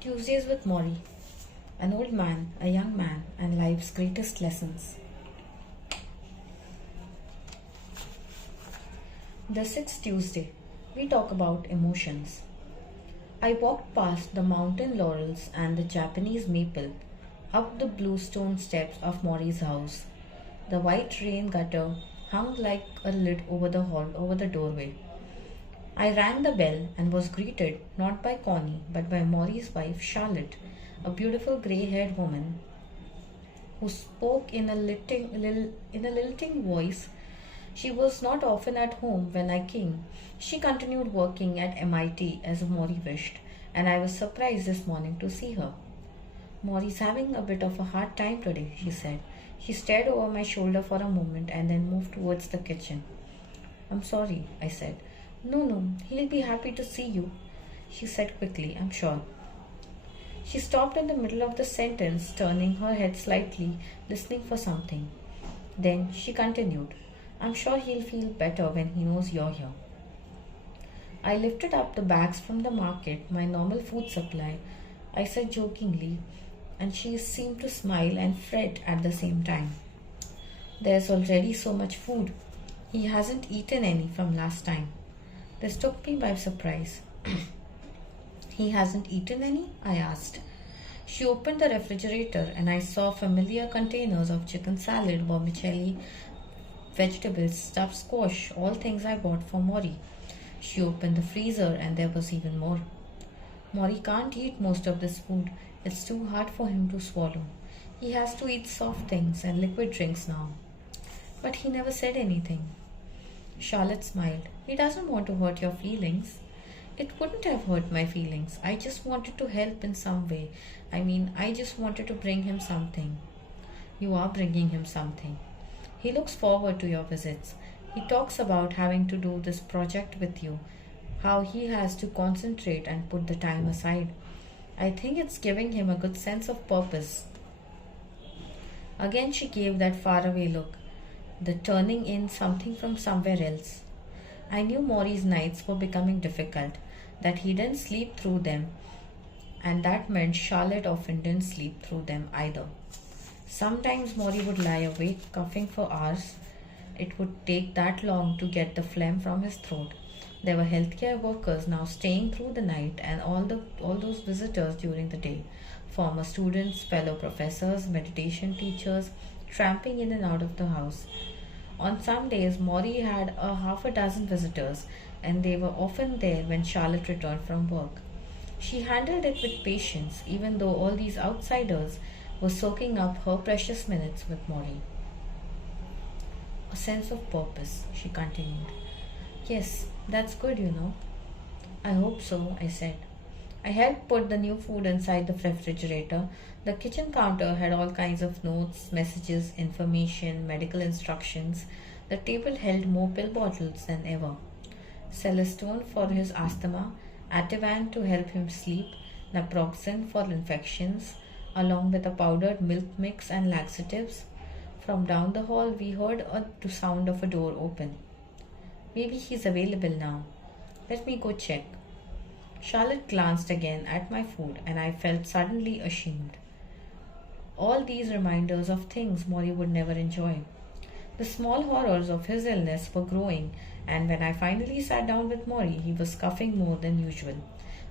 Tuesdays with Morrie, an old man, a young man, and life's greatest lessons. The sixth Tuesday, we talk about emotions. I walked past the mountain laurels and the Japanese maple, up the bluestone steps of Morrie's house. The white rain gutter hung like a lid over the doorway. I rang the bell and was greeted not by Connie but by Morrie's wife Charlotte, a beautiful grey-haired woman who spoke in a lilting voice. She was not often at home when I came. She continued working at MIT as Morrie wished, and I was surprised this morning to see her. Morrie's having a bit of a hard time today, she said. She stared over my shoulder for a moment and then moved towards the kitchen. I'm sorry, I said. No, he'll be happy to see you, she said quickly, I'm sure. She stopped in the middle of the sentence, turning her head slightly, listening for something. Then she continued, I'm sure he'll feel better when he knows you're here. I lifted up the bags from the market, my normal food supply, I said jokingly, and she seemed to smile and fret at the same time. There's already so much food. He hasn't eaten any from last time. This took me by surprise. He hasn't eaten any? I asked. She opened the refrigerator and I saw familiar containers of chicken salad, vermicelli, vegetables, stuffed squash, all things I bought for Morrie. She opened the freezer and there was even more. Morrie can't eat most of this food. It's too hard for him to swallow. He has to eat soft things and liquid drinks now. But he never said anything. Charlotte smiled. He doesn't want to hurt your feelings. It wouldn't have hurt my feelings. I just wanted to help in some way. I just wanted to bring him something. You are bringing him something. He looks forward to your visits. He talks about having to do this project with you, how he has to concentrate and put the time aside. I think it's giving him a good sense of purpose. Again she gave that faraway look, the turning in something from somewhere else. I knew Morrie's nights were becoming difficult, that he didn't sleep through them, and that meant Charlotte often didn't sleep through them either. Sometimes Morrie would lie awake coughing for hours. It would take that long to get the phlegm from his throat. There were healthcare workers now staying through the night and all those visitors during the day. Former students, fellow professors, meditation teachers, tramping in and out of the house. On some days, Morrie had a half a dozen visitors, and they were often there when Charlotte returned from work. She handled it with patience, even though all these outsiders were soaking up her precious minutes with Morrie. A sense of purpose, she continued. Yes, that's good, you know. I hope so, I said. I helped put the new food inside the refrigerator. The kitchen counter had all kinds of notes, messages, information, medical instructions. The table held more pill bottles than ever. Celestone for his asthma, Ativan to help him sleep, naproxen for infections, along with a powdered milk mix and laxatives. From down the hall, we heard the sound of a door open. Maybe he's available now. Let me go check. Charlotte glanced again at my food and I felt suddenly ashamed. All these reminders of things Morrie would never enjoy. The small horrors of his illness were growing, and when I finally sat down with Morrie, he was coughing more than usual.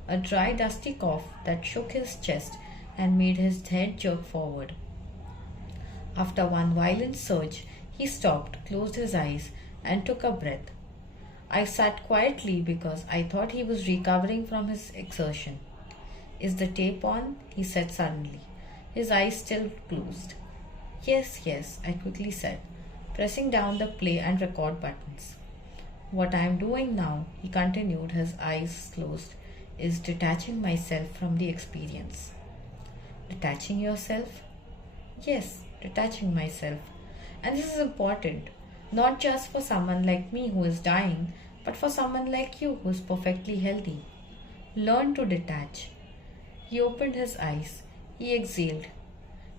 A dry, dusty cough that shook his chest and made his head jerk forward. After one violent surge, he stopped, closed his eyes, and took a breath. I sat quietly because I thought he was recovering from his exertion. Is the tape on? He said suddenly, his eyes still closed. Yes, I quickly said, pressing down the play and record buttons. What I am doing now, he continued, his eyes closed, is detaching myself from the experience. Detaching yourself? Yes, detaching myself. And this is important. Not just for someone like me who is dying, but for someone like you who is perfectly healthy. Learn to detach. He opened his eyes. He exhaled.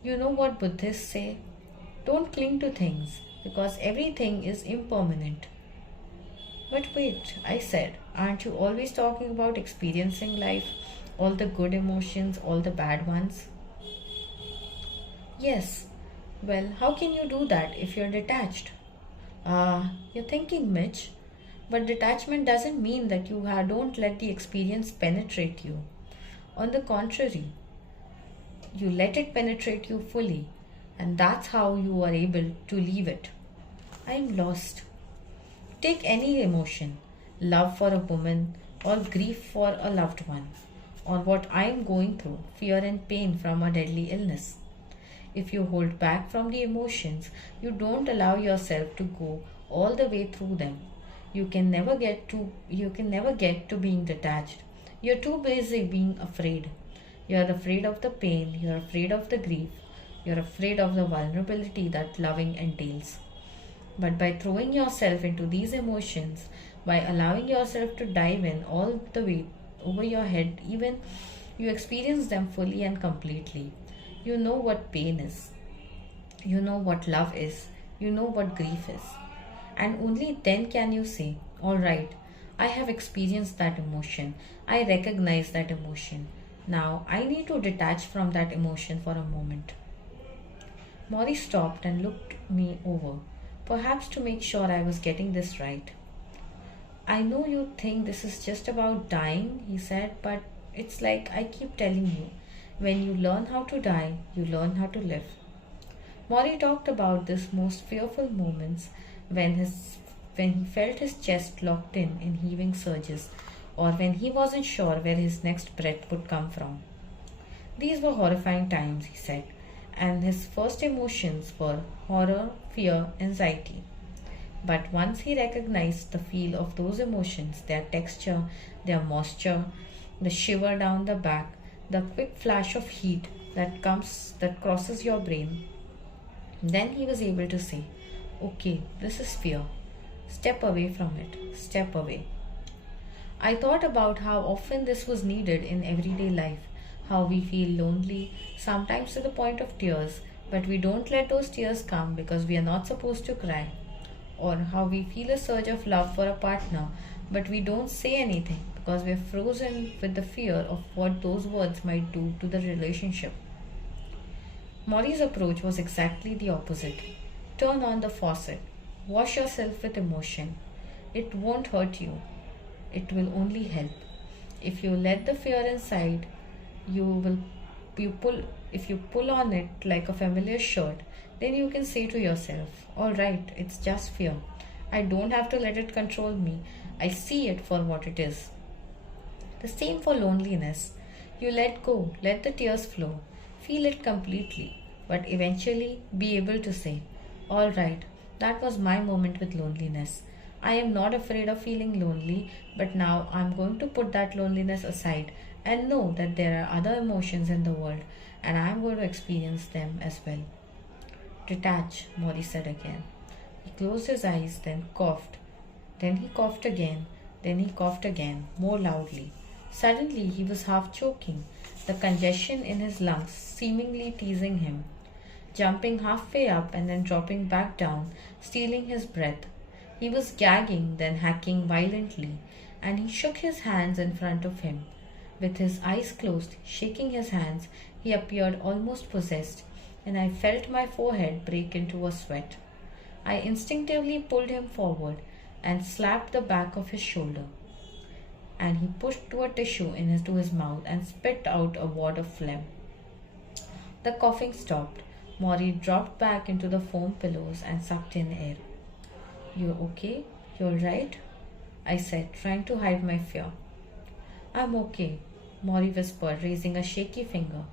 You know what Buddhists say? Don't cling to things, because everything is impermanent. But wait, I said, aren't you always talking about experiencing life All the good emotions, all the bad ones? Yes. Well, how can you do that if you're detached? You're thinking, Mitch. But detachment doesn't mean that you don't let the experience penetrate you. On the contrary, you let it penetrate you fully, and that's how you are able to leave it. I'm lost. Take any emotion, love for a woman, or grief for a loved one, or what I am going through, fear and pain from a deadly illness. If you hold back from the emotions, you don't allow yourself to go all the way through them. You can never get to being detached. You're too busy being afraid. You're afraid of the pain, you're afraid of the grief, you're afraid of the vulnerability that loving entails. But by throwing yourself into these emotions, by allowing yourself to dive in all the way over your head, even you experience them fully and completely. You know what pain is, you know what love is, you know what grief is. And only then can you say, all right, I have experienced that emotion, I recognize that emotion. Now I need to detach from that emotion for a moment. Morrie stopped and looked me over, perhaps to make sure I was getting this right. I know you think this is just about dying, he said, but it's like I keep telling you. When you learn how to die, you learn how to live. Morrie talked about this most fearful moments when he felt his chest locked in heaving surges, or when he wasn't sure where his next breath would come from. These were horrifying times, he said, and his first emotions were horror, fear, anxiety. But once he recognized the feel of those emotions, their texture, their moisture, the shiver down the back, the quick flash of heat that crosses your brain, then he was able to say, okay, this is fear. Step away from it. Step away. I thought about how often this was needed in everyday life, how we feel lonely, sometimes to the point of tears, but we don't let those tears come because we are not supposed to cry, or how we feel a surge of love for a partner, but we don't say anything because we're frozen with the fear of what those words might do to the relationship. Morrie's approach was exactly the opposite. Turn on the faucet. Wash yourself with emotion. It won't hurt you. It will only help. If you let the fear inside, you will you pull if you pull on it like a familiar shirt, then you can say to yourself, all right, it's just fear. I don't have to let it control me. I see it for what it is. The same for loneliness. You let go, let the tears flow, feel it completely, but eventually be able to say, all right, that was my moment with loneliness. I am not afraid of feeling lonely, but now I'm going to put that loneliness aside and know that there are other emotions in the world and I'm going to experience them as well. Detach, Morrie said again. He closed his eyes, then coughed. Then he coughed again. Then he coughed again, more loudly. Suddenly he was half choking, the congestion in his lungs seemingly teasing him, jumping halfway up and then dropping back down, stealing his breath. He was gagging, then hacking violently, and he shook his hands in front of him. With his eyes closed, shaking his hands, he appeared almost possessed, and I felt my forehead break into a sweat. I instinctively pulled him forward and slapped the back of his shoulder, and he pushed to a tissue into his mouth and spit out a wad of phlegm. The coughing stopped. Morrie dropped back into the foam pillows and sucked in air. You're okay? You're right? I said, trying to hide my fear. I'm okay, Morrie whispered, raising a shaky finger.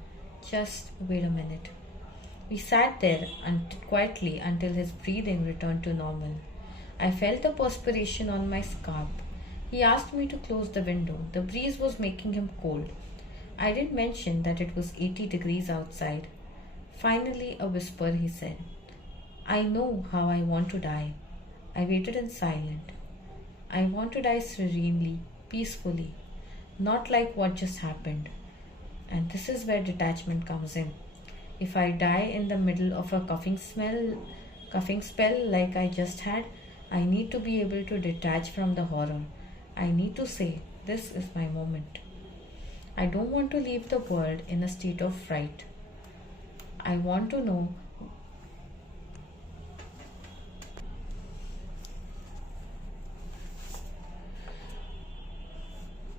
Just wait a minute. We sat there quietly until his breathing returned to normal. I felt the perspiration on my scalp. He asked me to close the window. The breeze was making him cold. I didn't mention that it was 80 degrees outside. Finally, a whisper, he said, I know how I want to die. I waited in silence. I want to die serenely, peacefully, not like what just happened. And this is where detachment comes in. If I die in the middle of a coughing spell like I just had, I need to be able to detach from the horror. I need to say, this is my moment. I don't want to leave the world in a state of fright. I want to know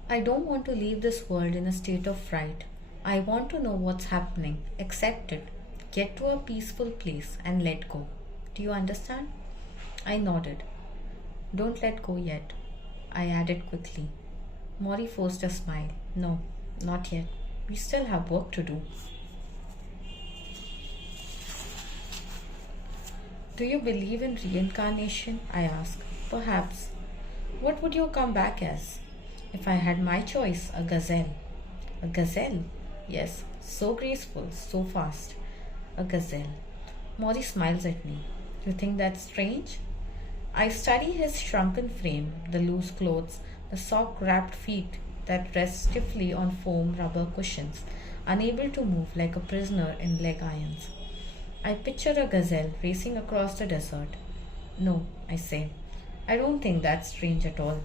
I don't want to leave this world in a state of fright. I want to know what's happening, accept it, get to a peaceful place, and let go. Do you understand? I nodded. Don't let go yet, I added quickly. Morrie forced a smile. No, not yet. We still have work to do. Do you believe in reincarnation? I asked. Perhaps. What would you come back as? If I had my choice, a gazelle. A gazelle? Yes, so graceful, so fast. A gazelle. Morrie smiles at me. You think that's strange? I study his shrunken frame, the loose clothes, the sock-wrapped feet that rest stiffly on foam rubber cushions, unable to move like a prisoner in leg irons. I picture a gazelle racing across the desert. No, I say, I don't think that's strange at all.